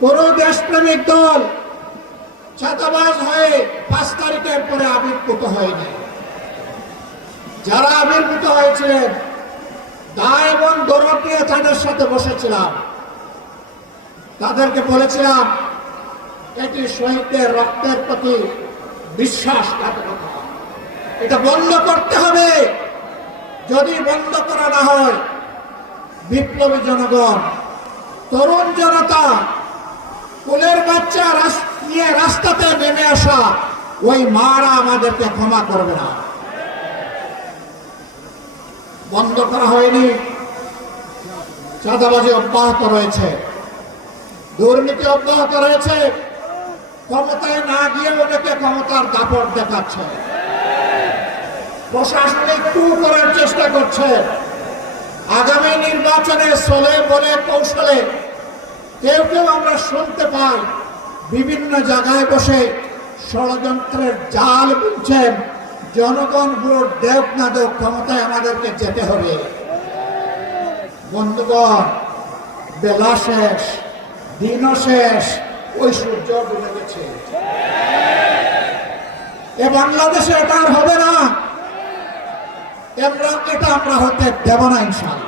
কোন দেশপ্রেমিক দল ছাতাবাজ হয়ে পাঁচ তারিখের পরে আবির্ভূত হয়নি যারা আবির্ভূত হয়েছিলেন দায় এবং দরদ নিয়ে তাদের সাথে বসেছিলাম। তাদেরকে বলেছিলাম, এটি শহীদদের রক্তের প্রতি বিশ্বাসঘাতকতা। এটা বন্ধ করতে হবে। যদি বন্ধ করা না হয়, বিপ্লবী জনগণ, তরুণ জনতা কোলের বাচ্চা নিয়ে রাস্তাতে নেমে আসা, ওই মারা আমাদেরকে ক্ষমা করবে না। বন্ধ করা হয়নি। চাঁদাবাজি অব্যাহত রয়েছে। দুর্নীতি অব্যাহত রয়েছে। ক্ষমতায় না গিয়ে ওদেরকে ক্ষমতার দাপট দেখাচ্ছে। প্রশাসনিক টু করার চেষ্টা করছে। আগামী নির্বাচনে চলে বলে কৌশলে কেউ কেউ আমরা শুনতে পাই বিভিন্ন জায়গায় বসে ষড়যন্ত্রের জাল বুনছেন। জনগণ ভোট দেব না দেব ক্ষমতায় আমাদেরকে যেতে হবে। বন্ধুগণ, বেলা শেষ, দিনও শেষ, ওই সূর্য ডুবে গেছে। এ বাংলাদেশে এটা আর হবে না। এটা আমরা হতে দেব না ইনশাল্লাহ।